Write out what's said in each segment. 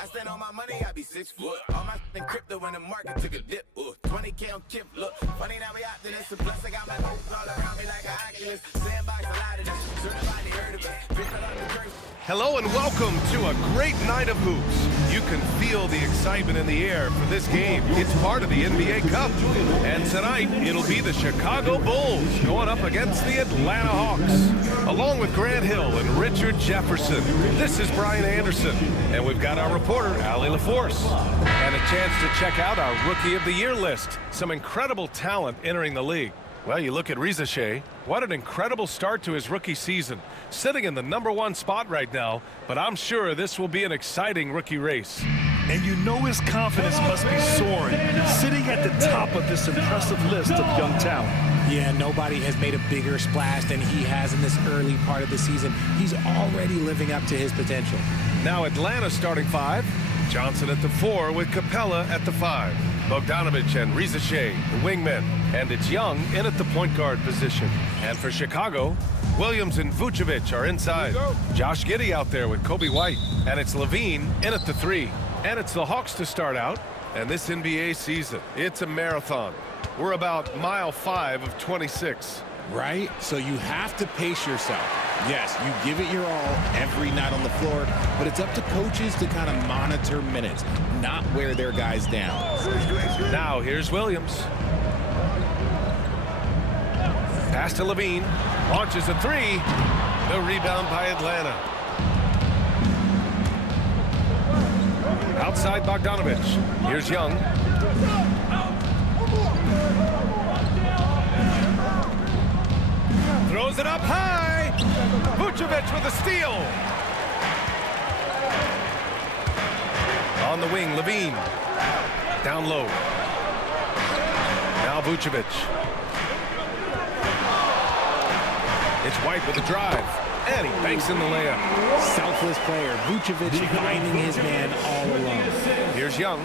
I stand on my money, I be 6 foot. All my in crypto when the market took a dip. 20K on Kip, look. Funny now we out to this. Plus I got my hoes all around me like an Oculus. Sandbox, a lot of this. Certified, heard of it. Bitch, I love the curse. Hello and welcome to a great night of hoops. You can feel the excitement in the air for this game. It's part of the NBA Cup. And tonight, it'll be the Chicago Bulls going up against the Atlanta Hawks. Along with Grant Hill and Richard Jefferson, this is Brian Anderson. And we've got our reporter, Allie LaForce. And a chance to check out our Rookie of the Year list. Some incredible talent entering the league. Well, you look at Riza Shea. What an incredible start to his rookie season. Sitting in the #1 spot right now, but I'm sure this will be an exciting rookie race. And you know his confidence must be soaring, sitting at the top of this impressive list of young talent. Yeah, nobody has made a bigger splash than he has in this early part of the season. He's already living up to his potential. Now Atlanta starting 5. Johnson at the 4 with Capella at the 5. Bogdanovic and Riza Shea, the wingmen. And it's Young in at the point guard position. And for Chicago, Williams and Vucevic are inside. Josh Giddey out there with Kobe White. And it's Levine in at the 3. And it's the Hawks to start out. And this NBA season, it's a marathon. We're about mile 5 of 26. Right? So you have to pace yourself. Yes, you give it your all every night on the floor, but it's up to coaches to kind of monitor minutes, not wear their guys down. Now here's Williams. Pass to Levine. Launches a 3. The rebound by Atlanta. Outside Bogdanovic. Here's Young. Throws it up high. Vucevic with a steal. On the wing, Levine. Down low. Now Vucevic. It's White with a drive. And he banks in the layup. Selfless player. Vucevic finding his man all alone. Here's Young.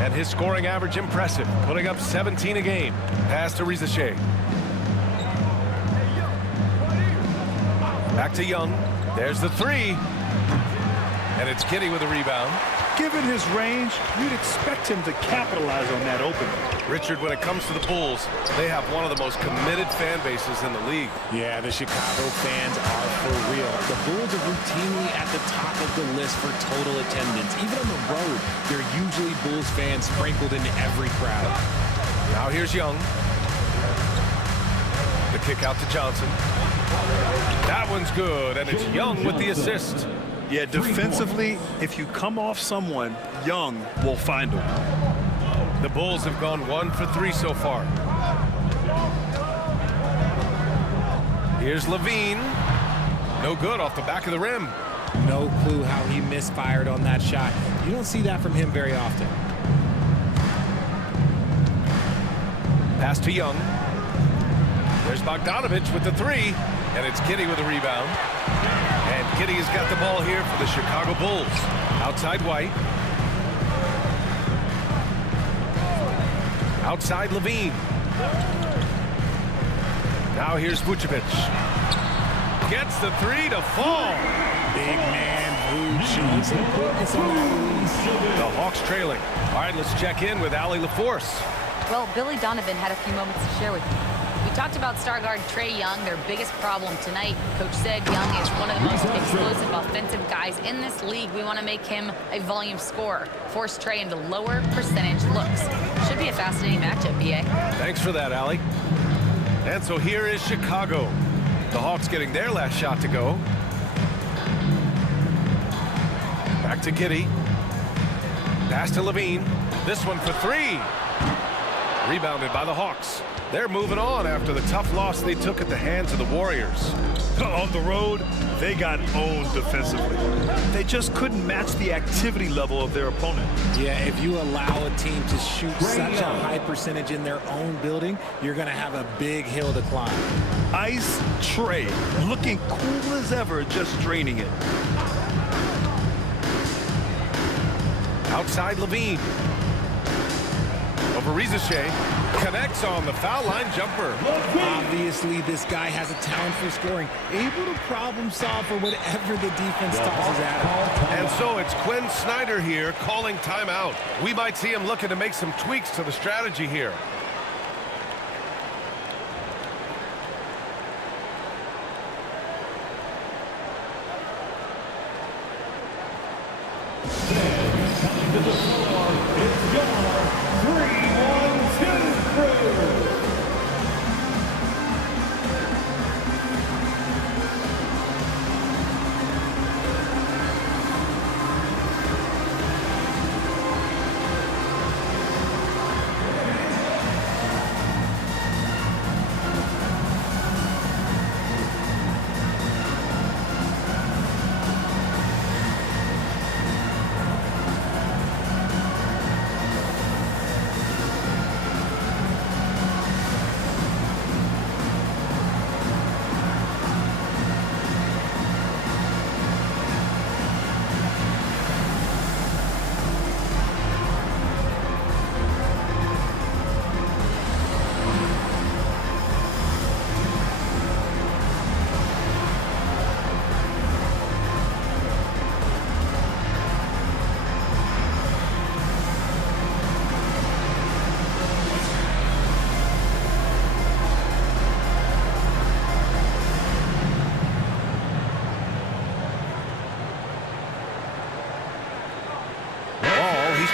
And his scoring average impressive. Putting up 17 a game. Pass to Riza Shea. Back to Young. There's the 3. And it's Giddey with a rebound. Given his range, you'd expect him to capitalize on that opening. Richard, when it comes to the Bulls, they have one of the most committed fan bases in the league. Yeah, the Chicago fans are for real. The Bulls are routinely at the top of the list for total attendance. Even on the road, there are usually Bulls fans sprinkled into every crowd. Now here's Young. The kick out to Johnson. That one's good, and it's Young with the assist. Yeah, defensively, if you come off someone, Young will find him. The Bulls have gone 1 for 3 so far. Here's Levine. No good off the back of the rim. No clue how he misfired on that shot. You don't see that from him very often. Pass to Young. There's Bogdanovic with the 3. And it's Giddey with a rebound. And Giddey's got the ball here for the Chicago Bulls. Outside White. Outside Levine. Now here's Vucevic. Gets the 3 to fall. Big man Vucevic. Some quickness on that release. The Hawks trailing. All right, let's check in with Allie LaForce. Well, Billy Donovan had a few moments to share with you. We talked about star guard Trae Young, their biggest problem tonight. Coach said Young is one of the most explosive offensive guys in this league. We want to make him a volume scorer, force Trae into lower percentage looks. Should be a fascinating matchup, BA. Thanks for that, Allie. And so here is Chicago. The Hawks getting their last shot to go. Back to Giddey. Pass to Levine. This one for 3. Rebounded by the Hawks. They're moving on after the tough loss they took at the hands of the Warriors. On the road, they got owned defensively. They just couldn't match the activity level of their opponent. Yeah, if you allow a team to shoot such a high percentage in their own building, you're going to have a big hill to climb. Ice Trae, looking cool as ever, just draining it. Outside Levine. Over Riza Shea. Connects on the foul line jumper. Obviously, this guy has a talent for scoring, able to problem solve for whatever the defense tosses at him. And so it's Quinn Snyder here calling timeout. We might see him looking to make some tweaks to the strategy here.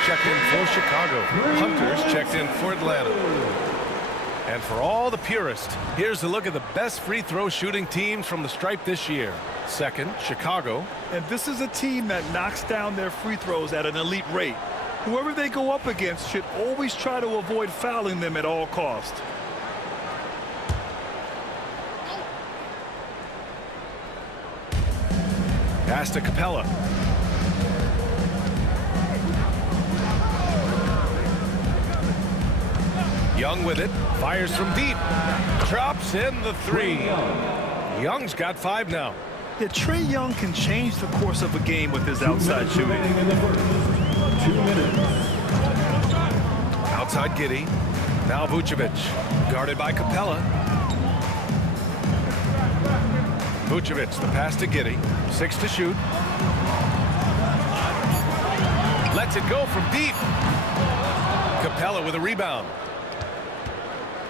Checked in for Chicago. Hunter's checked in for Atlanta. And for all the purists, here's a look at the best free throw shooting teams from the stripe this year. Second, Chicago. And this is a team that knocks down their free throws at an elite rate. Whoever they go up against should always try to avoid fouling them at all costs. Pass to Capella. Young with it, fires from deep, drops in the three. Young's got 5 now. Yeah, Trae Young can change the course of a game with his outside shooting. Outside Giddey, now Vucevic, guarded by Capella. Vucevic, the pass to Giddey, 6 to shoot. Lets it go from deep. Capella with a rebound.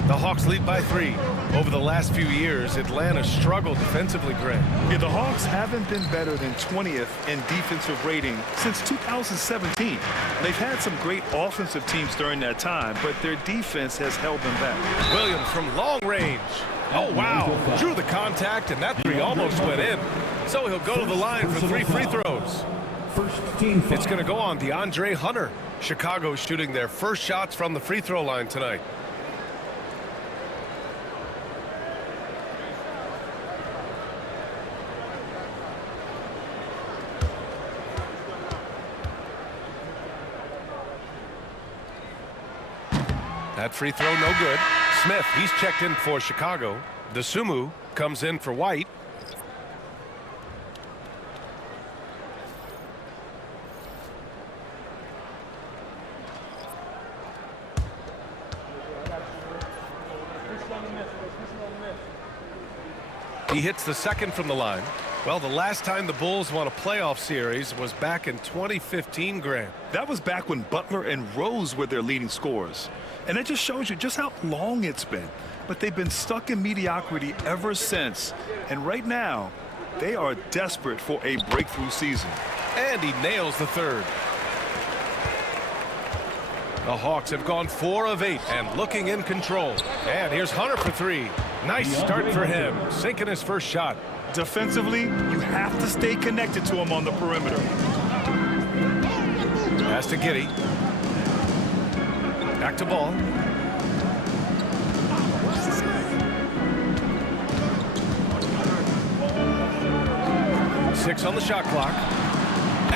The Hawks lead by 3. Over the last few years, Atlanta struggled defensively, Grant. Yeah, the Hawks haven't been better than 20th in defensive rating since 2017. They've had some great offensive teams during that time, but their defense has held them back. Williams from long range. Oh, wow. Drew the contact, and that 3 almost went in. So he'll go to the line for 3 free throws. It's going to go on DeAndre Hunter. Chicago shooting their first shots from the free throw line tonight. That free throw no good. Smith, he's checked in for Chicago. Dosunmu comes in for White. He hits the second from the line. Well, the last time the Bulls won a playoff series was back in 2015, Grant. That was back when Butler and Rose were their leading scorers. And it just shows you just how long it's been. But they've been stuck in mediocrity ever since. And right now, they are desperate for a breakthrough season. And he nails the third. The Hawks have gone 4 of 8 and looking in control. And here's Hunter for 3. Nice start for him, sinking his first shot. Defensively, you have to stay connected to him on the perimeter. Pass to Giddey. Back to Ball. Six on the shot clock.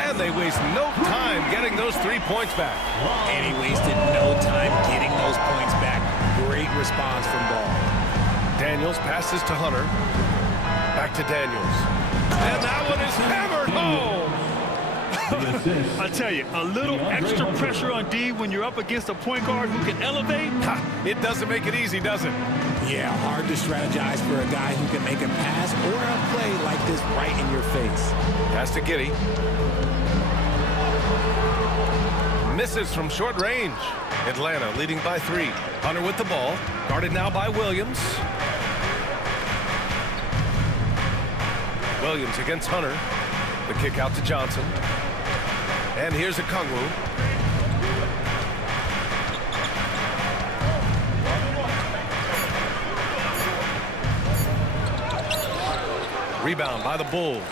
And they waste no time getting those 3 points back. And he wasted no time getting those points back. Great response from Ball. Daniels passes to Hunter. Back to Daniels. And that one is hammered home. I tell you, a little extra pressure on D when you're up against a point guard who can elevate. It doesn't make it easy, does it? Yeah, hard to strategize for a guy who can make a pass or a play like this right in your face. Pass to Giddey. Misses from short range. Atlanta leading by 3. Hunter with the ball. Guarded now by Williams. Williams against Hunter. The kick out to Johnson. And here's Okongwu. Rebound by the Bulls.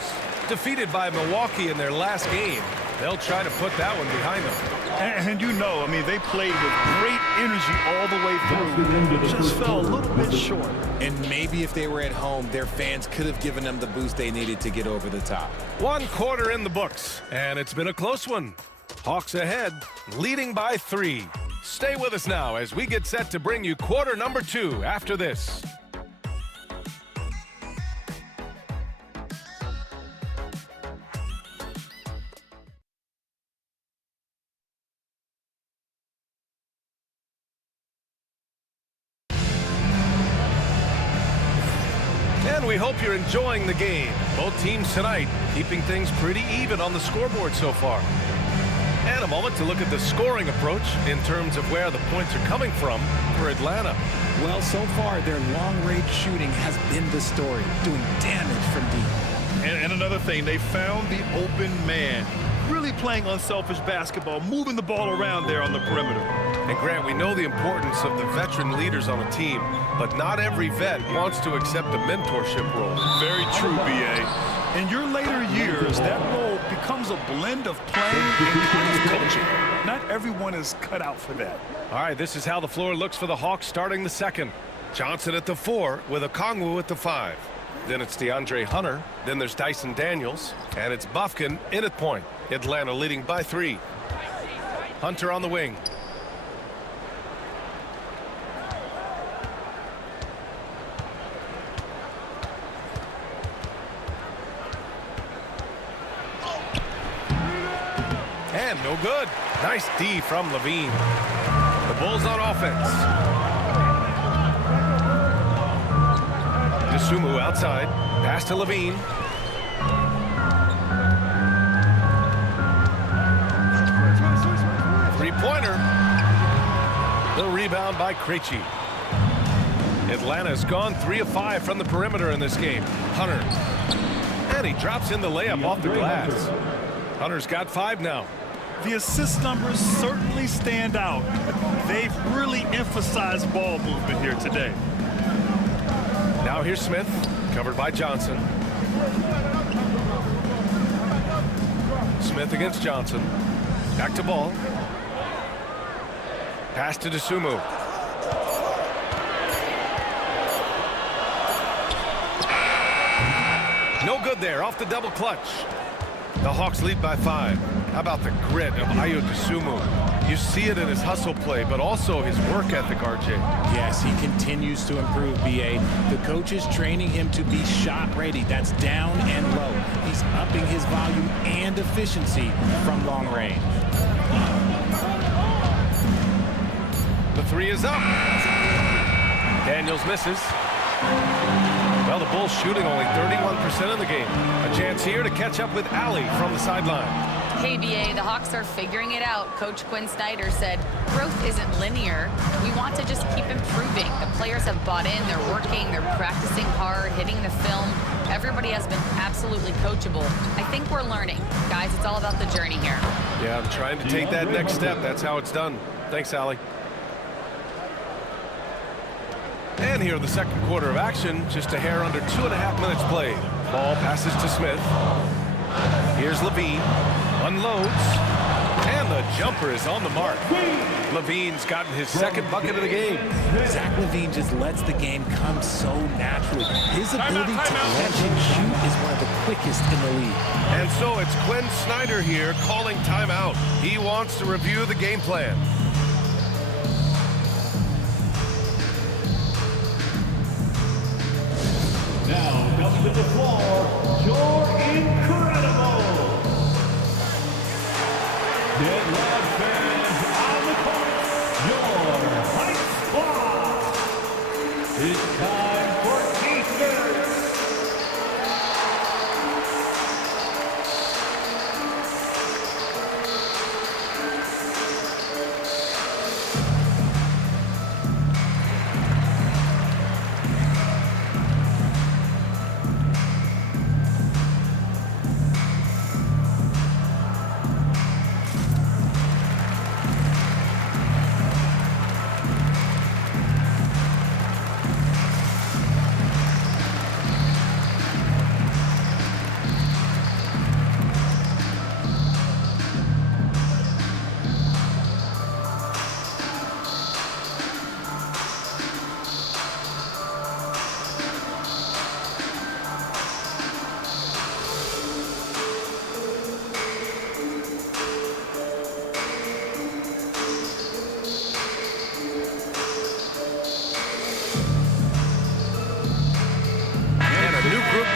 Defeated by Milwaukee in their last game. They'll try to put that one behind them. And you know, I mean, they played with great energy all the way through. Just fell a little bit short. And maybe if they were at home, their fans could have given them the boost they needed to get over the top. 1 quarter in the books, and it's been a close one. Hawks ahead, leading by 3. Stay with us now as we get set to bring you quarter number 2 after this. And we hope you're enjoying the game. Both teams tonight keeping things pretty even on the scoreboard so far. And a moment to look at the scoring approach in terms of where the points are coming from for Atlanta. Well, so far, their long-range shooting has been the story, doing damage from deep. And another thing, they found the open man. Really playing unselfish basketball, moving the ball around there on the perimeter. And Grant, we know the importance of the veteran leaders on a team, but not every vet wants to accept a mentorship role. Very true, B.A. In your later years, that role becomes a blend of playing and kind of coaching. Not everyone is cut out for that. All right, this is how the floor looks for the Hawks starting the second. Johnson at the 4 with Okongwu at the 5. Then it's DeAndre Hunter. Then there's Dyson Daniels. And it's Bufkin in at point. Atlanta leading by 3. Hunter on the wing. And no good. Nice D from Levine. The Bulls on offense. Dosunmu outside. Pass to Levine. Three-pointer. The rebound by Krejci. Atlanta's gone 3 of 5 from the perimeter in this game. Hunter. And he drops in the layup off the glass. Hunter's got 5 now. The assist numbers certainly stand out. They've really emphasized ball movement here today. Now here's Smith, covered by Johnson. Smith against Johnson. Back to ball. Pass to Dosunmu. No good there, off the double clutch. The Hawks lead by 5. How about the grit of Ayo Dosunmu? You see it in his hustle play, but also his work ethic, RJ. Yes, he continues to improve, B.A. The coach is training him to be shot ready. That's down and low. He's upping his volume and efficiency from long range. The 3 is up. Daniels misses. Well, the Bulls shooting only 31% of the game. A chance here to catch up with Allie from the sideline. Hey, BA, the Hawks are figuring it out. Coach Quinn Snyder said, growth isn't linear. We want to just keep improving. The players have bought in, they're working, they're practicing hard, hitting the film. Everybody has been absolutely coachable. I think we're learning. Guys, it's all about the journey here. Yeah, I'm trying to take that next step. That's how it's done. Thanks, Allie. And here in the second quarter of action, just a hair under 2.5 minutes played. Ball passes to Smith. Here's Levine. Unloads. And the jumper is on the mark. Levine's gotten his second bucket of the game. Zach LaVine just lets the game come so naturally. His ability to catch and shoot is one of the quickest in the league. And so it's Quinn Snyder here calling timeout. He wants to review the game plan. Now comes to the floor, your incredible Deadline fans on the court, your Fight Squad. It's time for Eastern.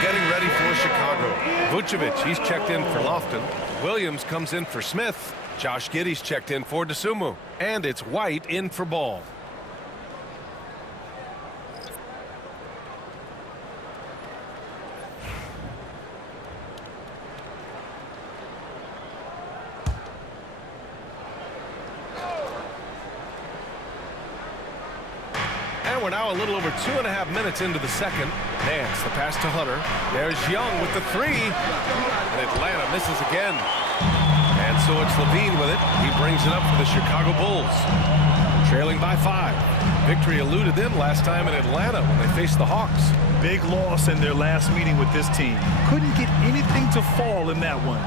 Getting ready for Chicago. Vucevic, he's checked in for Lofton. Williams comes in for Smith. Josh Giddey's checked in for Dosunmu. And it's White in for Ball. And we're now a little over 2.5 minutes into the second. Nance, the pass to Hunter. There's Young with the three. And Atlanta misses again. And so it's Levine with it. He brings it up for the Chicago Bulls. Trailing by 5. Victory eluded them last time in Atlanta when they faced the Hawks. Big loss in their last meeting with this team. Couldn't get anything to fall in that one.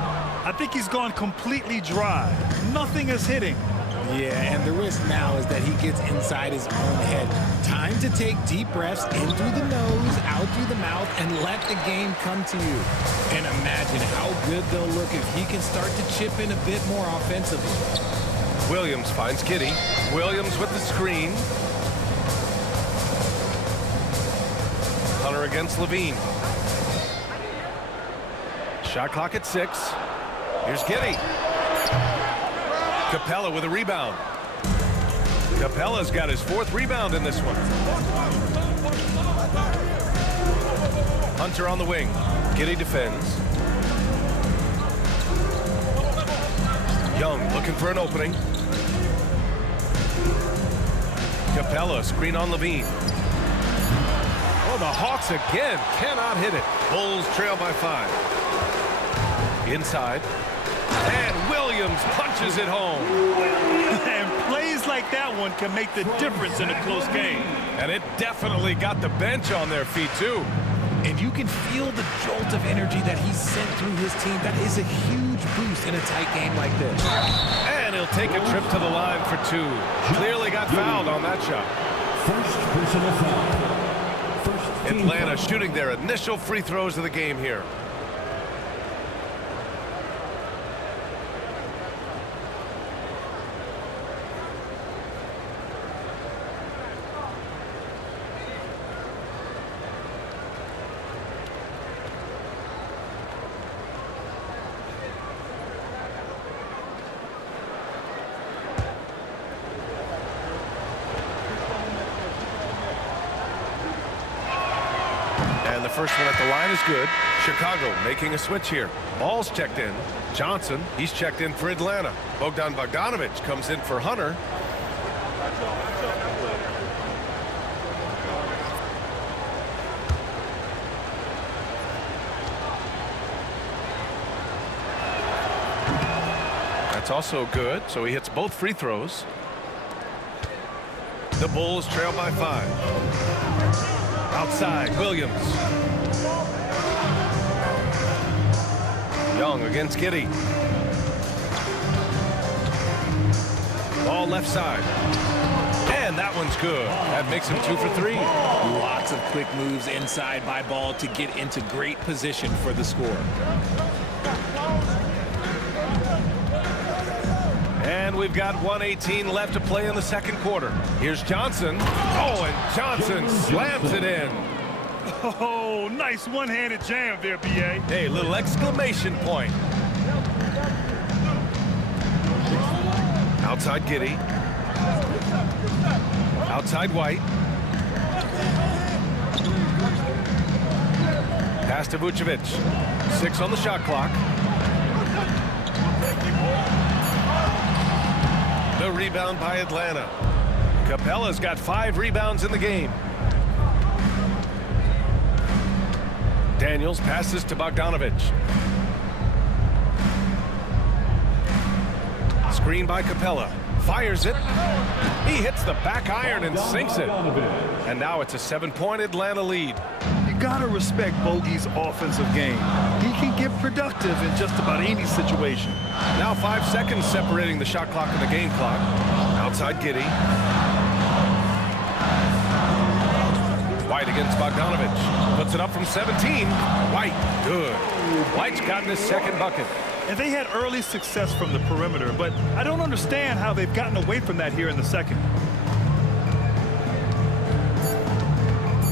I think he's gone completely dry. Nothing is hitting. Yeah, and the risk now is that he gets inside his own head. Time to take deep breaths in through the nose, out through the mouth, and let the game come to you. And imagine how good they'll look if he can start to chip in a bit more offensively. Williams finds Giddey. Williams with the screen. Hunter against Levine. Shot clock at 6. Here's Giddey. Capella with a rebound. Capella's got his 4th rebound in this one. Hunter on the wing. Giddey defends. Young looking for an opening. Capella screen on Levine. Oh, the Hawks again cannot hit it. Bulls trail by 5. Inside. And Williams punches it home. And plays like that one can make the difference in a close game. And it definitely got the bench on their feet, too. And you can feel the jolt of energy that he sent through his team. That is a huge boost in a tight game like this. And he'll take a trip to the line for 2. Clearly got fouled on that shot. First personal foul. First team Atlanta foul. shooting their initial free throws of the game here. And the first one at the line is good. Chicago making a switch here. Ball's checked in. Johnson, he's checked in for Atlanta. Bogdan Bogdanovic comes in for Hunter. That's also good, so he hits both free throws. The Bulls trail by 5. Outside, Williams. Young against Giddey. Ball left side. And that one's good. That makes him 2 for 3. Lots of quick moves inside by Ball to get into great position for the score. And we've got 1:18 left to play in the second quarter. Here's Johnson. Oh, and Johnson slams it in. Oh, nice one-handed jam there, B.A. Hey, little exclamation point. Outside Giddey. Outside White. Pass to Vucevic. 6 on the shot clock. The rebound by Atlanta. Capella's got 5 rebounds in the game. Daniels passes to Bogdanovic. Screen by Capella. Fires it. He hits the back iron and sinks it. And now it's a 7-point Atlanta lead. You gotta respect Bogey's offensive game. He can get productive in just about any situation. Now 5 seconds separating the shot clock and the game clock. Outside Giddey. White against Bogdanovic. Puts it up from 17. White, good. White's gotten his second bucket. And they had early success from the perimeter, but I don't understand how they've gotten away from that here in the second.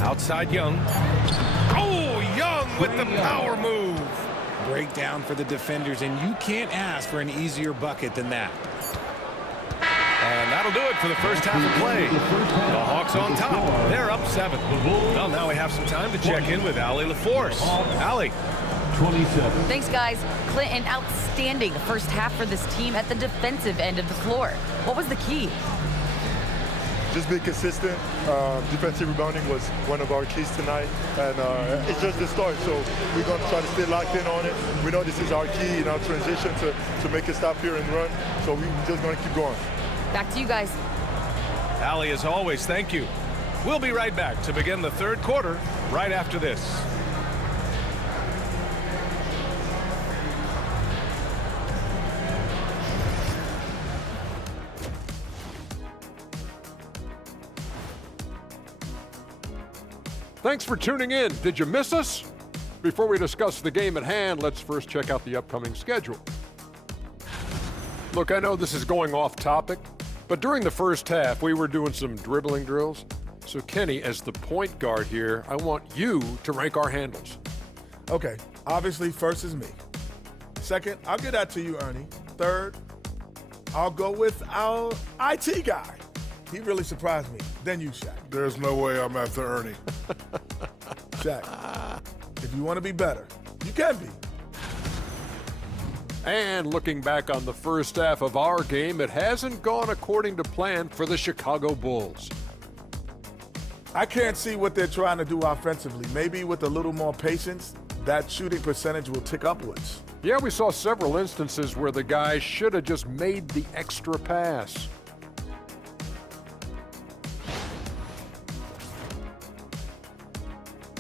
Outside Young. Oh, Young with the power move. Breakdown for the defenders, and you can't ask for an easier bucket than that. And that'll do it for the first half of play. The Hawks on top. They're up 7. Well, now we have some time to check in with Allie LaForce. Allie. 27. Thanks, guys. Clinton, outstanding first half for this team at the defensive end of the floor. What was the key? Just being consistent. Defensive rebounding was one of our keys tonight, and it's just the start. So we're going to try to stay locked in on it. We know this is our key in our transition to make it stop here and run. So we're just going to keep going. Back to you guys. Allie, as always, thank you. We'll be right back to begin the third quarter right after this. Thanks for tuning in. Did you miss us? Before we discuss the game at hand, let's first check out the upcoming schedule. Look, I know this is going off topic, but during the first half, we were doing some dribbling drills. So, Kenny, as the point guard here, I want you to rank our handles. Okay, obviously, first is me. Second, I'll get that to you, Ernie. Third, I'll go with our IT guy. He really surprised me. Then you, Shaq. There's no way I'm after Ernie. Shaq, if you want to be better, you can be. And looking back on the first half of our game, it hasn't gone according to plan for the Chicago Bulls. I can't see what they're trying to do offensively. Maybe with a little more patience, that shooting percentage will tick upwards. Yeah, we saw several instances where the guys should have just made the extra pass.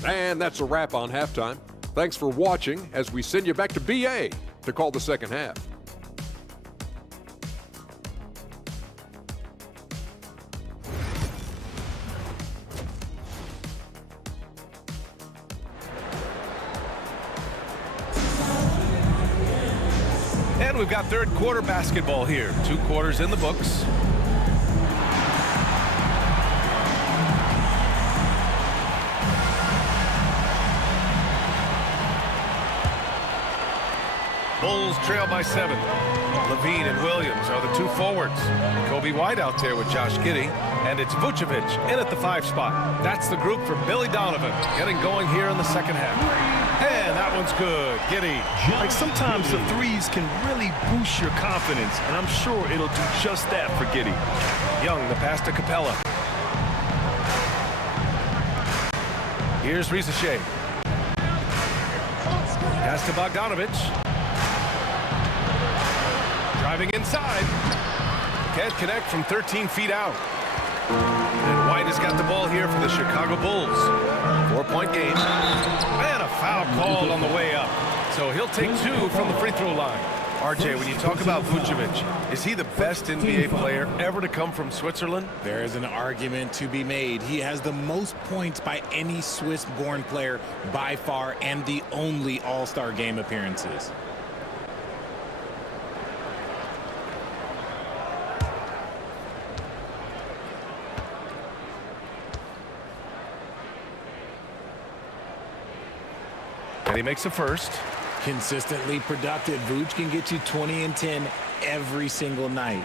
And that's a wrap on halftime. Thanks for watching as we send you back to BA to call the second half. And we've got third quarter basketball here. 2 quarters in the books. Bulls trail by 7. Levine and Williams are the 2 forwards. Kobe White out there with Josh Giddey. And it's Vucevic in at the 5 spot. That's the group for Billy Donovan getting going here in the second half. And that one's good. Giddey. Like sometimes the threes can really boost your confidence, and I'm sure it'll do just that for Giddey. Young, the pass to Capella. Here's Risacher. Pass to Bogdanovic. Driving inside. Can't connect from 13 feet out. And White has got the ball here for the Chicago Bulls. 4-point game. And a foul called on the way up. So he'll take 2 from the free throw line. RJ, when you talk about Vucevic, is he the best NBA player ever to come from Switzerland? There is an argument to be made. He has the most points by any Swiss-born player by far and the only All-Star game appearances. And he makes the first. Consistently productive. Vooch can get you 20 and 10 every single night.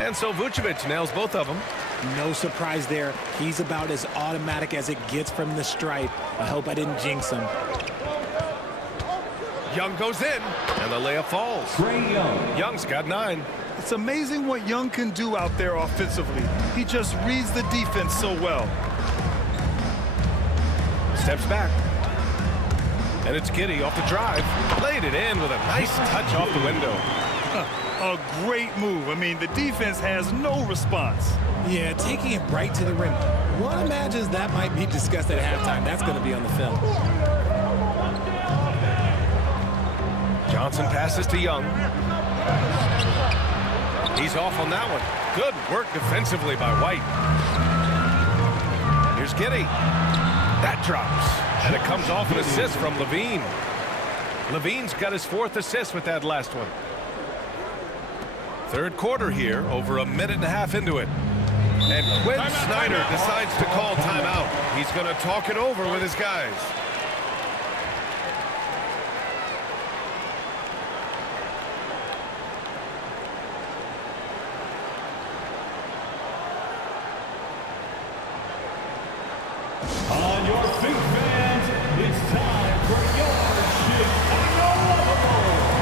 And so Vucevic nails both of them. No surprise there. He's about as automatic as it gets from the stripe. I hope I didn't jinx him. Young goes in, and the layup falls. Trae Young. Young's got 9. It's amazing what Young can do out there offensively. He just reads the defense so well. Steps back. And it's Giddey off the drive. Laid it in with a nice touch off the window. A great move. I mean, the defense has no response. Yeah, taking it right to the rim. One imagines that might be discussed at halftime. That's going to be on the film. Johnson passes to Young. He's off on that one. Good work defensively by White. Here's Giddey. That drops. And it comes off an assist from LaVine. LaVine's got his 4th assist with that last one. Third quarter here, over a minute and a half into it. And Quinn Snyder decides to call timeout. He's going to talk it over with his guys. On your feet, fans, it's time for your Chicago Bulls.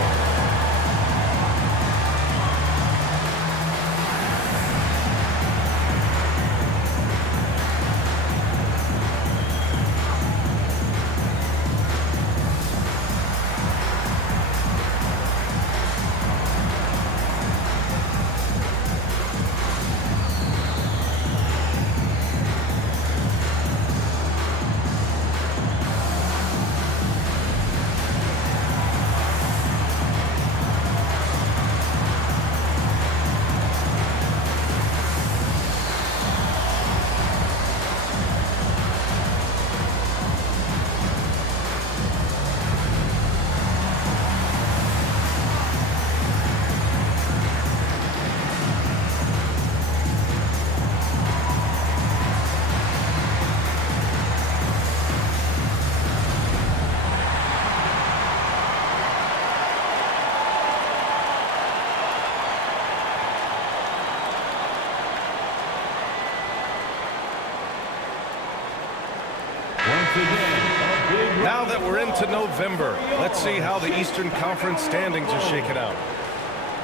Now that we're into November, let's see how the Eastern Conference standings are shaken out.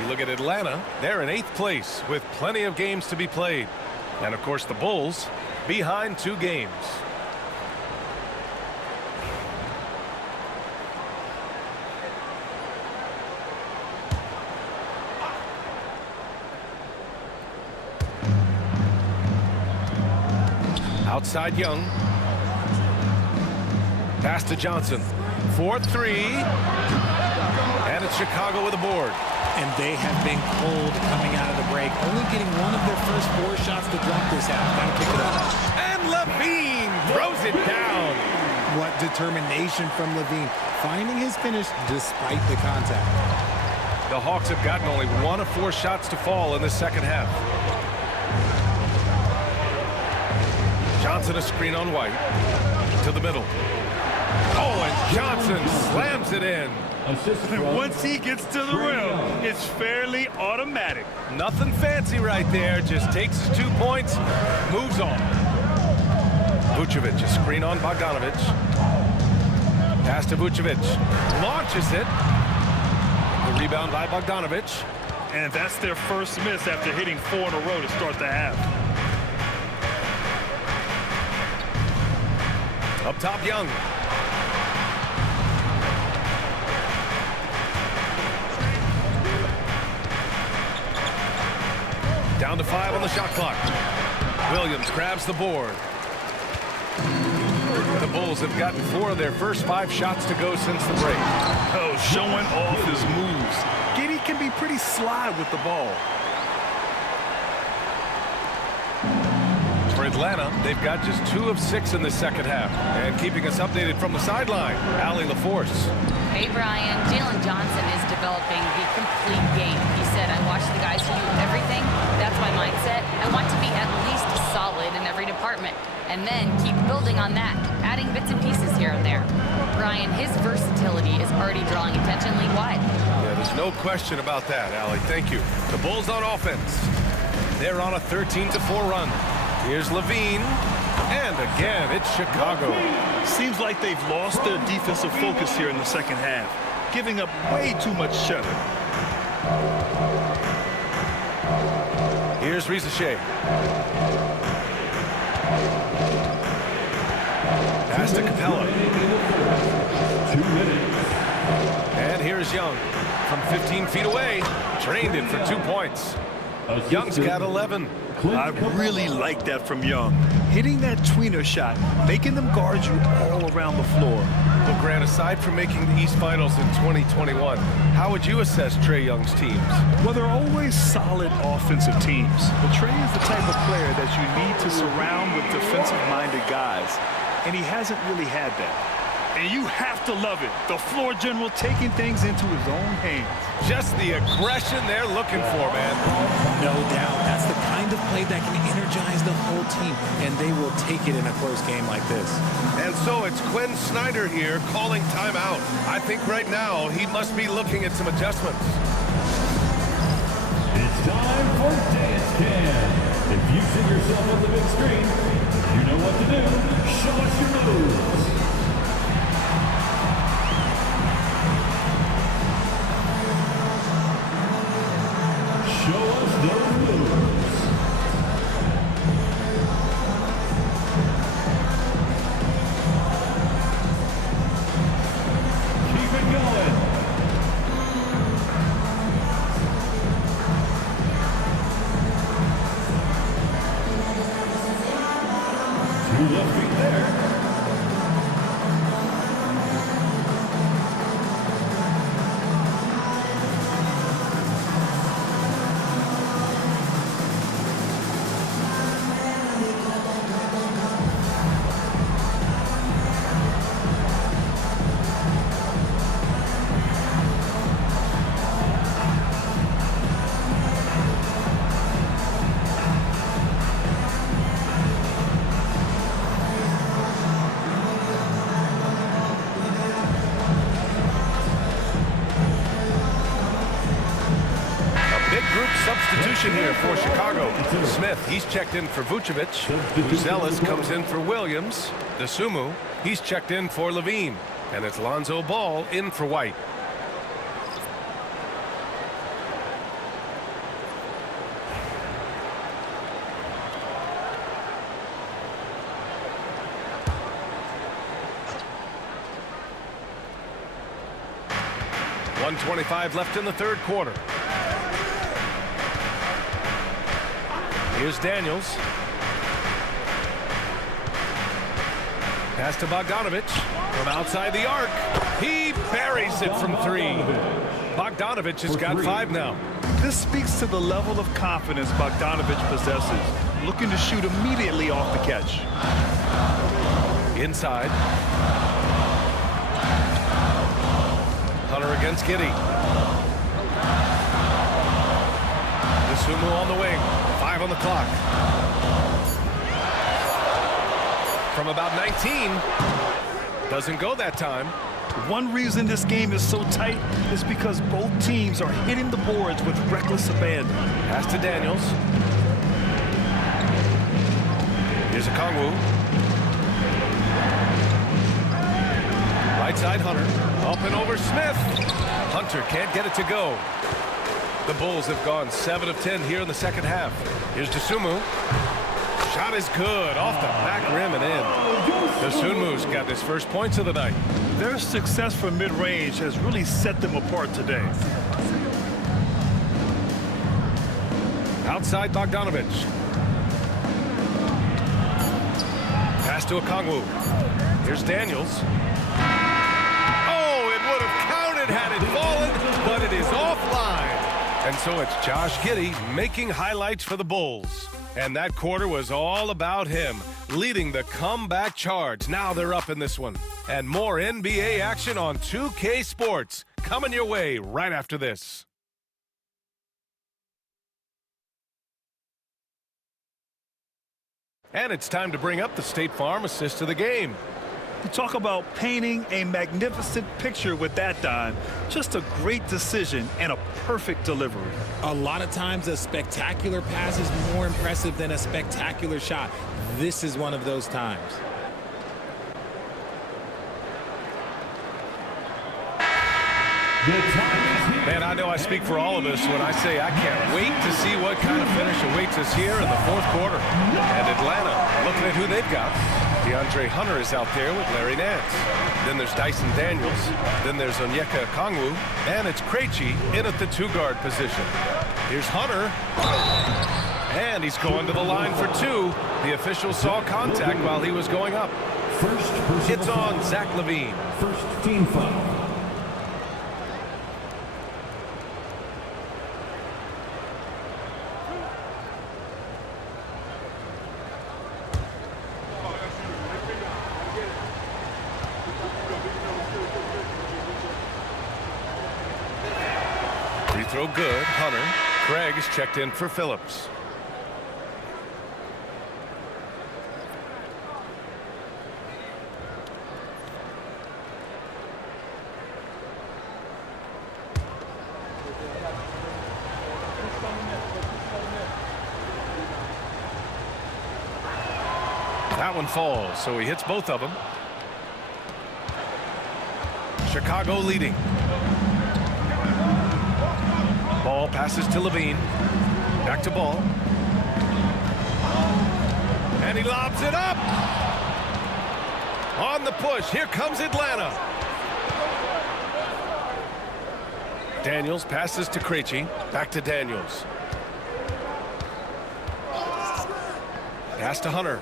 You look at Atlanta, they're in 8th place with plenty of games to be played. And of course the Bulls behind 2 games. Outside Young. Pass to Johnson. 4-3. And it's Chicago with a board. And they have been cold coming out of the break. Only getting one of their first 4 shots to drop this half. Gotta pick it up. And LaVine throws it down. What determination from LaVine. Finding his finish despite the contact. The Hawks have gotten only 1 of 4 shots to fall in the second half. Johnson a screen on White. To the middle. Oh, and Johnson slams it in. And once he gets to the rim, it's fairly automatic. Nothing fancy right there. Just takes his 2 points, moves on. Vucevic, a screen on Bogdanovic. Pass to Vucevic. Launches it. The rebound by Bogdanovic. And that's their first miss after hitting 4 in a row to start the half. Up top, Young. Down to 5 on the shot clock. Williams grabs the board. The Bulls have gotten 4 of their first 5 shots to go since the break. Oh, showing off his moves. Giddey can be pretty sly with the ball. For Atlanta, they've got just 2 of 6 in the second half. And keeping us updated from the sideline, Allie LaForce. Hey, Brian. Jalen Johnson is developing the complete game. He said, I watch the guys who do everything. That's my mindset. I want to be at least solid in every department. And then keep building on that, adding bits and pieces here and there. Brian, his versatility is already drawing attention league-wide. Yeah, there's no question about that, Allie. Thank you. The Bulls on offense. They're on a 13-4 run. Here's Levine. And again, it's Chicago. Seems like they've lost their defensive focus here in the second half, giving up way too much cheddar. Here's Rizachet. Pass to Capella. 2 minutes. And here's Young. From 15 feet away, drained it for 2 points. Young's got 11. I really like that from Young. Hitting that tweener shot, making them guard you all around the floor. Well, Grant, aside from making the East Finals in 2021, how would you assess Trae Young's teams? Well, they're always solid offensive teams. But Trae is the type of player that you need to surround with defensive-minded guys, and he hasn't really had that. And you have to love it. The floor general taking things into his own hands. Just the aggression they're looking for, man. No doubt. That's the kind of play that can energize the whole team, and they will take it in a close game like this. And so it's Quinn Snyder here calling timeout. I think right now he must be looking at some adjustments. It's time for Dance Cam. If you see yourself on the big screen, you know what to do. Show us your moves. Show us those moves. Keep it going. Two left feet there. Substitution here for Chicago. Smith, he's checked in for Vucevic. Buzelis comes in for Williams. Dosunmu, he's checked in for Levine. And it's Lonzo Ball in for White. .125 left in the third quarter. Here's Daniels. Pass to Bogdanovic from outside the arc. He buries it from 3. Bogdanovic has got 5 now. This speaks to the level of confidence Bogdanovic possesses, looking to shoot immediately off the catch. Inside. Hunter against Giddey. Dosunmu on the wing. 5 on the clock. From about 19. Doesn't go that time. One reason this game is so tight is because both teams are hitting the boards with reckless abandon. Pass to Daniels. Here's Okongwu. Right side Hunter. Up and over Smith. Hunter can't get it to go. The Bulls have gone 7 of 10 here in the second half. Here's Dosunmu. Shot is good. Off the back rim and in. Dosunmu's got his first points of the night. Their success from mid-range has really set them apart today. Outside Bogdanovic. Pass to Okongwu. Here's Daniels. Oh, it would have counted had it fallen, but it is offline. And so it's Josh Giddey making highlights for the Bulls. And that quarter was all about him, leading the comeback charge. Now they're up in this one. And more NBA action on 2K Sports coming your way right after this. And it's time to bring up the State Farm assist of the game. You talk about painting a magnificent picture with that dime. Just a great decision and a perfect delivery. A lot of times a spectacular pass is more impressive than a spectacular shot. This is one of those times. Man, I know I speak for all of us when I say I can't wait to see what kind of finish awaits us here in the fourth quarter. And Atlanta, looking at who they've got. DeAndre Hunter is out there with Larry Nance. Then there's Dyson Daniels. Then there's Onyeka Okongwu. And it's Krejci in at the two-guard position. Here's Hunter. And he's going to the line for two. The official saw contact while he was going up. It's on Zach LaVine. First team foul. Free throw good. Hunter. Craig is checked in for Phillips. That one falls, so he hits both of them. Chicago leading. Ball passes to LaVine. Back to Ball. And he lobs it up. On the push. Here comes Atlanta. Daniels passes to Krejci. Back to Daniels. Pass to Hunter.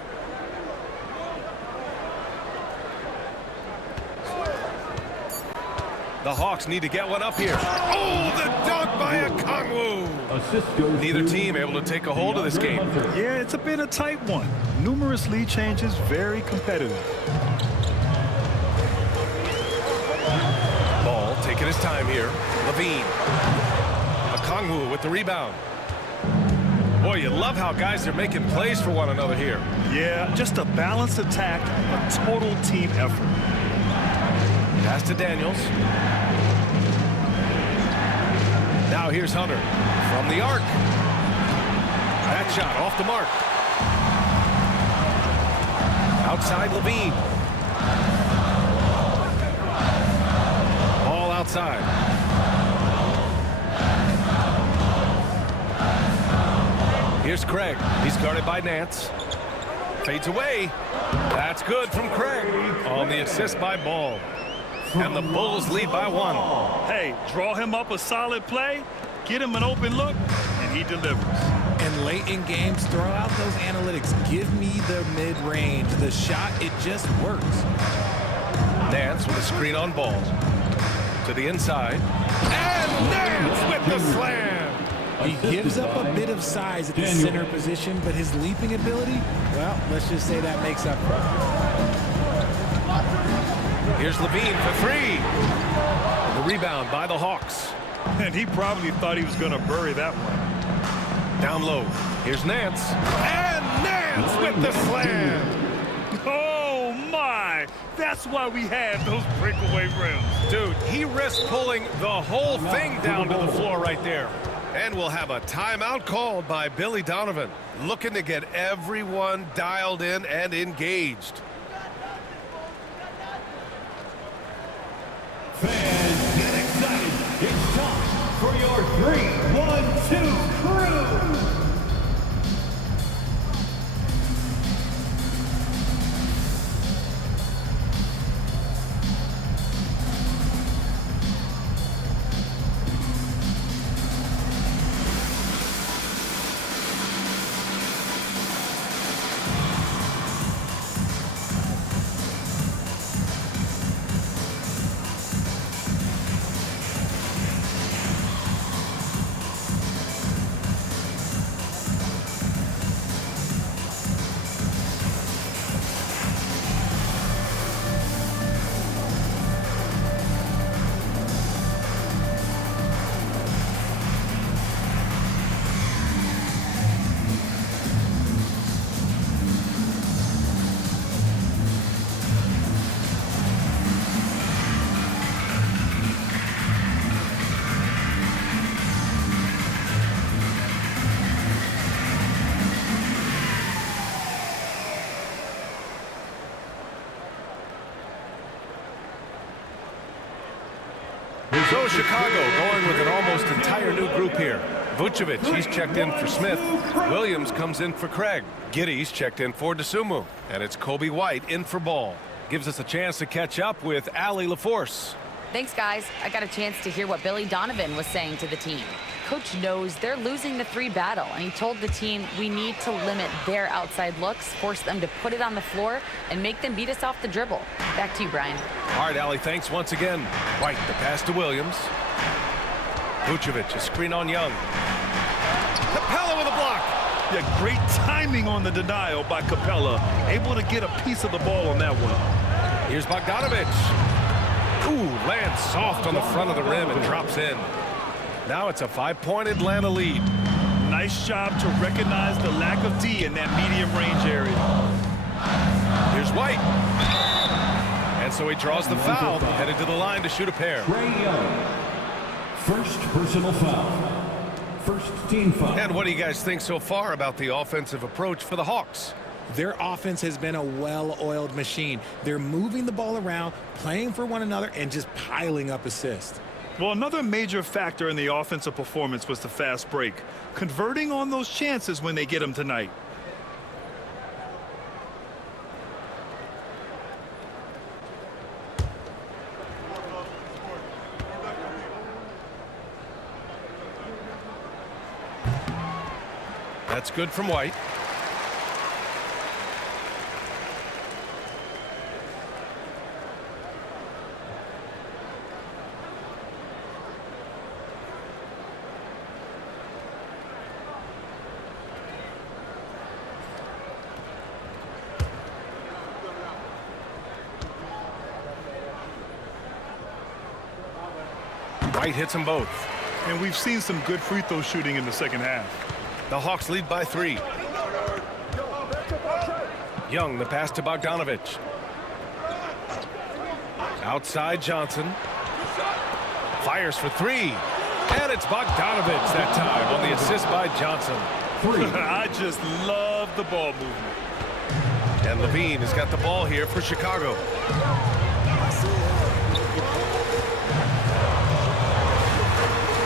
The Hawks need to get one up here. Oh, the dunk by Okongwu. Neither team able to take a hold of this game. Yeah, it's been a tight one. Numerous lead changes, very competitive. Ball taking his time here. LaVine. Okongwu with the rebound. Boy, you love how guys are making plays for one another here. Yeah, just a balanced attack, a total team effort. Pass to Daniels. Now here's Hunter from the arc. That shot off the mark. Outside LaVine. Ball outside. Here's Craig. He's guarded by Nance. Fades away. That's good from Craig on the assist by Ball. And the Bulls lead by one. Hey, draw him up a solid play, get him an open look, and he delivers. And late in games, throw out those analytics. Give me the mid-range. The shot, it just works. Nance with a screen on Ball. To the inside. And Nance with the slam. He gives up a bit of size at the center position, but his leaping ability, well, let's just say that makes up for it. Here's LaVine for three. The rebound by the Hawks. And he probably thought he was going to bury that one. Down low. Here's Nance. And Nance with the slam. Oh, my. That's why we have those breakaway rims. Dude, he risked pulling the whole thing down to the floor right there. And we'll have a timeout called by Billy Donovan, looking to get everyone dialed in and engaged. Fans, get excited. It's time for your 3-1-2 crew. So Chicago going with an almost entire new group here. Vucevic, he's checked in for Smith. Williams comes in for Craig. Giddey's checked in for DeSumo. And it's Kobe White in for Ball. Gives us a chance to catch up with Allie LaForce. Thanks, guys. I got a chance to hear what Billy Donovan was saying to the team. Coach knows they're losing the 3 battle, and he told the team we need to limit their outside looks, force them to put it on the floor, and make them beat us off the dribble. Back to you, Brian. All right, Allie, thanks once again. White, the pass to Williams. Vucevic, a screen on Young. Capella with a block. Yeah, great timing on the denial by Capella. Able to get a piece of the ball on that one. Here's Bogdanovic. Ooh, lands soft on the front of the rim and drops in. Now it's a 5-point Atlanta lead. Nice job to recognize the lack of D in that medium range area. Here's White. And so he draws the foul, headed to the line to shoot a pair. Trae Young. First personal foul. First team foul. And what do you guys think so far about the offensive approach for the Hawks? Their offense has been a well-oiled machine. They're moving the ball around, playing for one another, and just piling up assists. Well, another major factor in the offensive performance was the fast break. Converting on those chances when they get them tonight. That's good from White. White hits them both. And we've seen some good free throw shooting in the second half. The Hawks lead by 3. Young, the pass to Bogdanovic. Outside Johnson. Fires for 3. And it's Bogdanovic that time on the assist by Johnson. I just love the ball movement. And Levine has got the ball here for Chicago.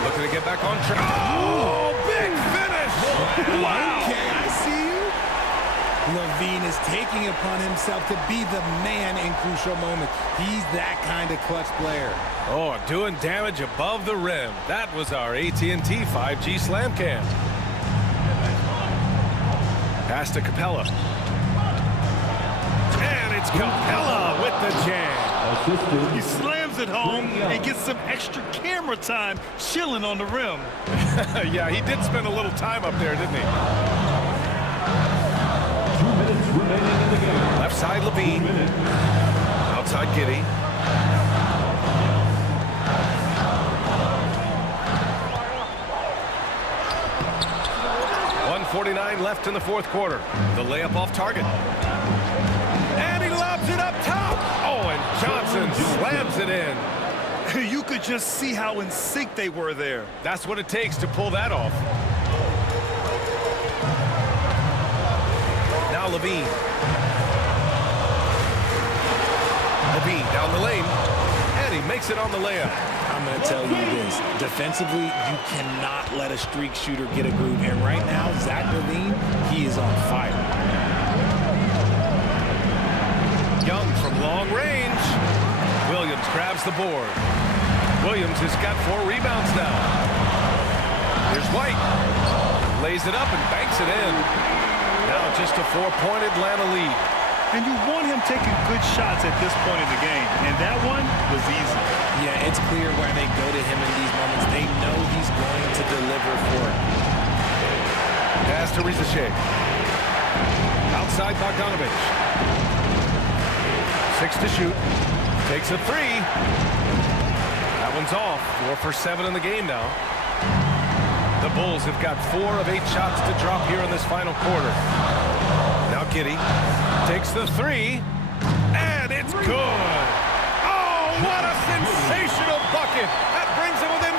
Looking to get back on track. Oh, big finish! Wow! Okay, I see you. Levine is taking it upon himself to be the man in crucial moments. He's that kind of clutch player. Oh, doing damage above the rim. That was our AT&T 5G Slam Cam. Pass to Capella. And it's Capella with the jam. He slams it home and gets some extra camera time chilling on the rim. Yeah, he did spend a little time up there, didn't he? 2 minutes remaining in the game. Left side, Levine. Outside, Giddey. .149 left in the fourth quarter. The layup off target. And he lobs it up top. Oh, and Johnson slams it in. You could just see how in sync they were there. That's what it takes to pull that off. Now Levine. Levine down the lane. And he makes it on the layup. I'm going to tell you this. Defensively, you cannot let a streak shooter get a groove. And right now, Zach LaVine, he is on fire. Young from long range. Williams grabs the board. Williams has got 4 rebounds now. Here's White. Lays it up and banks it in. Now just a 4-point Atlanta lead. And you want him taking good shots at this point in the game. And that one was easy. Yeah, it's clear where they go to him in these moments. They know he's going to deliver for it. Pass to Rizachet. Outside Bogdanovic. 6 to shoot. Takes a 3. That one's off. 4 for 7 in the game now. The Bulls have got 4 of 8 shots to drop here in this final quarter. Now Giddey takes the 3. And it's good. Oh, what a sensational bucket. That brings him within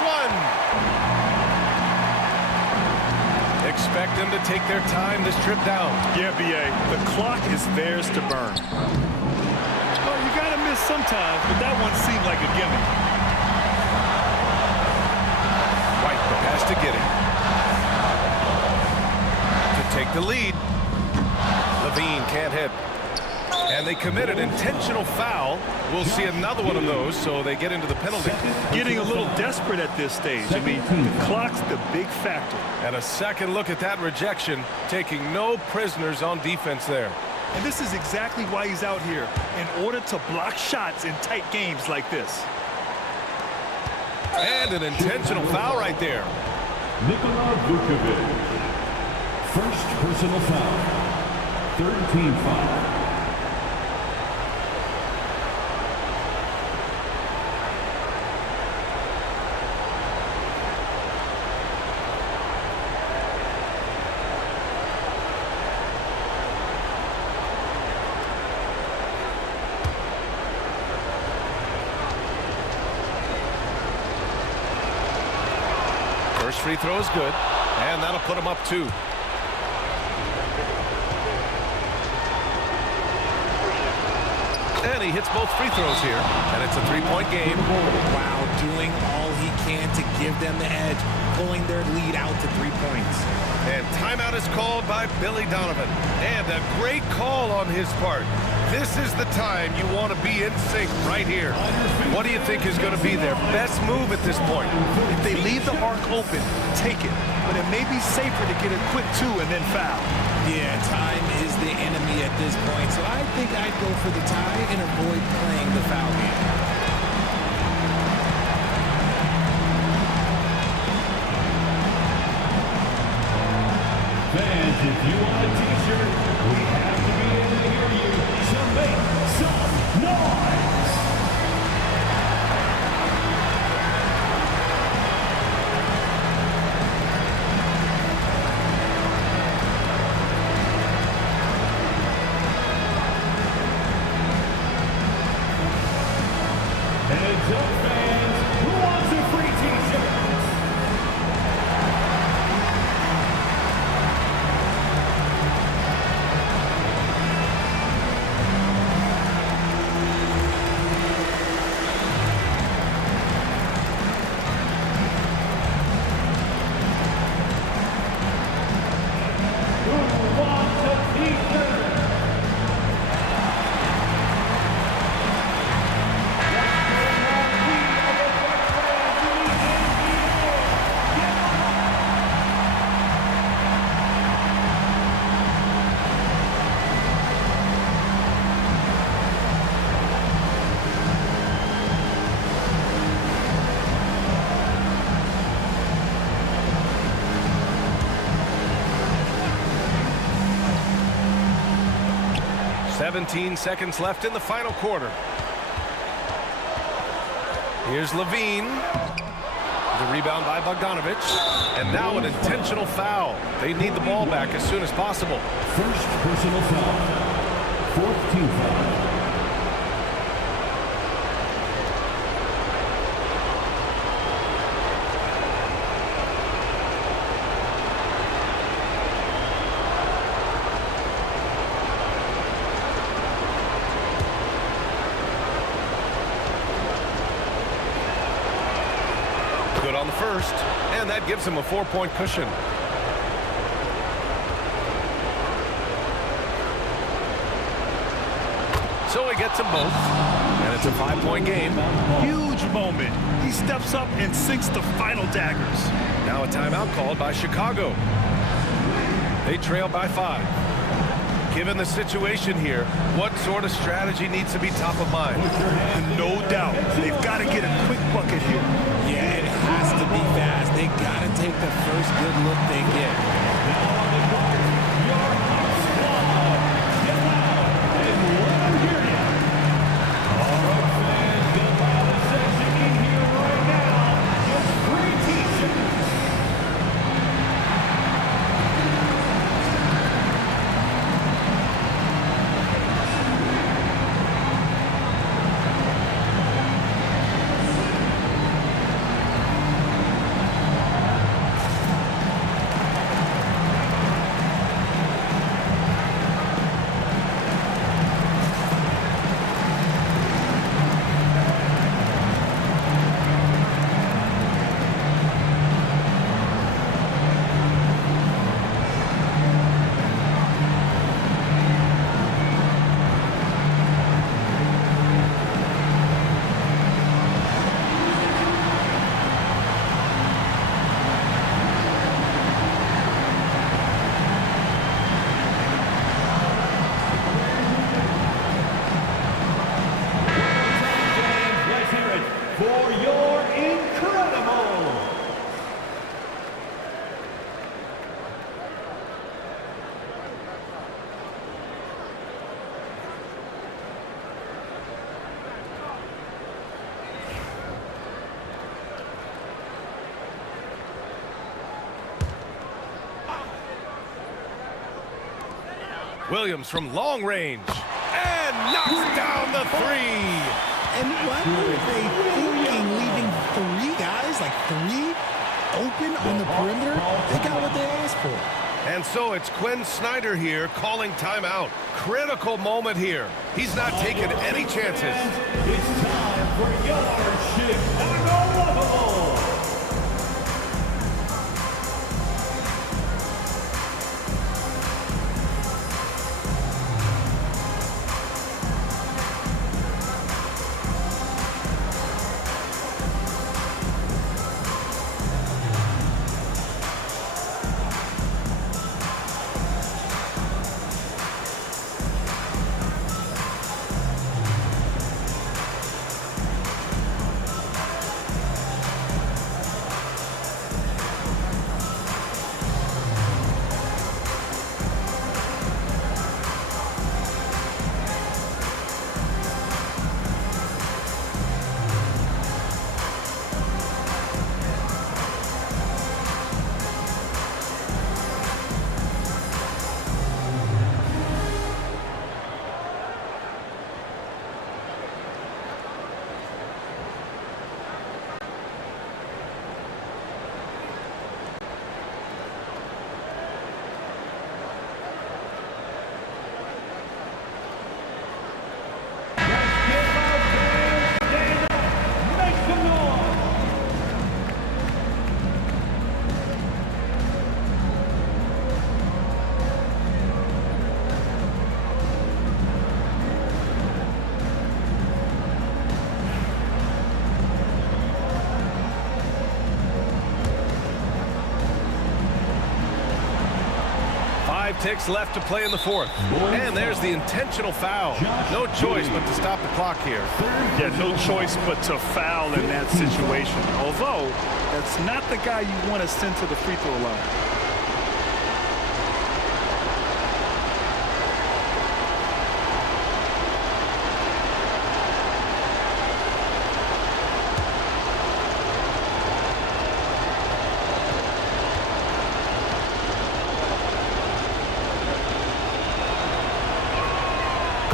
1. Expect them to take their time this trip down. Yeah, B.A., the clock is theirs to burn. Well, you got to miss sometimes, but that one seemed like a gimme. Has to get it. To take the lead. Levine can't hit. And they committed intentional foul. We'll see another one of those, so they get into the penalty. Getting a little desperate at this stage. I mean, the clock's the big factor. And a second look at that rejection, taking no prisoners on defense there. And this is exactly why he's out here, in order to block shots in tight games like this. And an intentional foul right there. Nikola Vucevic. First personal foul. Third team foul. First free throw is good, and that'll put him up 2. And he hits both free throws here, and it's a 3-point game. Wow, doing all he can to give them the edge, pulling their lead out to 3 points. And timeout is called by Billy Donovan. And a great call on his part. This is the time you want to be in sync right here. What do you think is going to be their best move at this point? If they leave the arc open, take it. But it may be safer to get a quick 2 and then foul. Yeah, time is the enemy at this point, so I think I'd go for the tie and avoid playing the foul game. Fans, if you want a t-shirt, we have to be able to hear you. So make some noise! Heads up, fans. Who wants a free t-shirt? Seventeen seconds left in the final quarter. Here's Levine. The rebound by Bogdanovic. And now an intentional foul. They need the ball back as soon as possible. First personal foul. Fourth team foul. Good on the first, and that gives him a 4-point cushion. So he gets them both, and it's a 5-point game. Huge moment. He steps up and sinks the final daggers. Now a timeout called by Chicago. They trail by 5. Given the situation here, what sort of strategy needs to be top of mind? No doubt. They've got to get a quick bucket here. Yeah, it has to be fast. They got to take the first good look they get. Now on the court, your hot squad. Get loud and let them hear you. All right, fans, get loud and sexy in here right now. It's free t-shirts. Williams from long range. And knocks down the three. And what were they thinking, leaving three guys, like three, open on the perimeter? They got what they asked for. And so it's Quinn Snyder here calling timeout. Critical moment here. He's not taking any chances. It's time for your Chicago Bulls. Ticks left to play in the fourth. And there's the intentional foul. No choice but to stop the clock here. Yeah, no choice but to foul in that situation. Although, that's not the guy you want to send to the free throw line.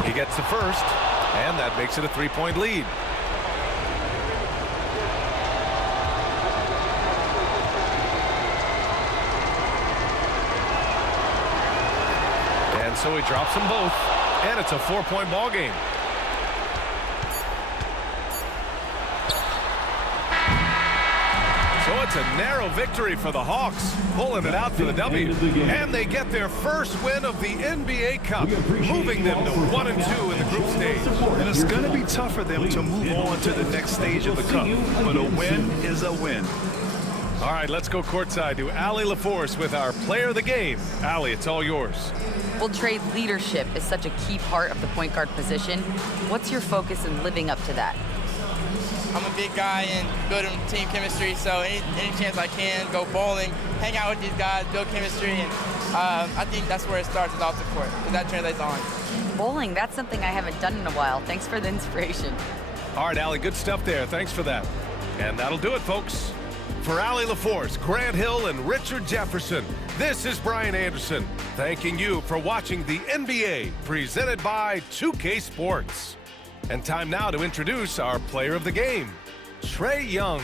He gets the first, and that makes it a three-point lead. And so he drops them both, and it's a four-point ball game. So it's a narrow victory for the Hawks, pulling it out for the W. And they get their first win of the NBA Cup, moving them to 1-2 in the group stage. And it's going to be tough for them to move on to the next stage of the Cup, but a win is a win. All right, let's go courtside to Allie LaForce with our player of the game. Allie, it's all yours. Well, Trey, leadership is such a key part of the point guard position. What's your focus in living up to that? I'm a big guy and good in team chemistry, so any chance I can, go bowling, hang out with these guys, build chemistry, and I think that's where it starts, is off the court, because that translates on. Bowling, that's something I haven't done in a while. Thanks for the inspiration. All right, Allie, good stuff there. Thanks for that. And that'll do it, folks. For Allie LaForce, Grant Hill, and Richard Jefferson, this is Brian Anderson, thanking you for watching the NBA, presented by 2K Sports. And time now to introduce our player of the game, Trae Young.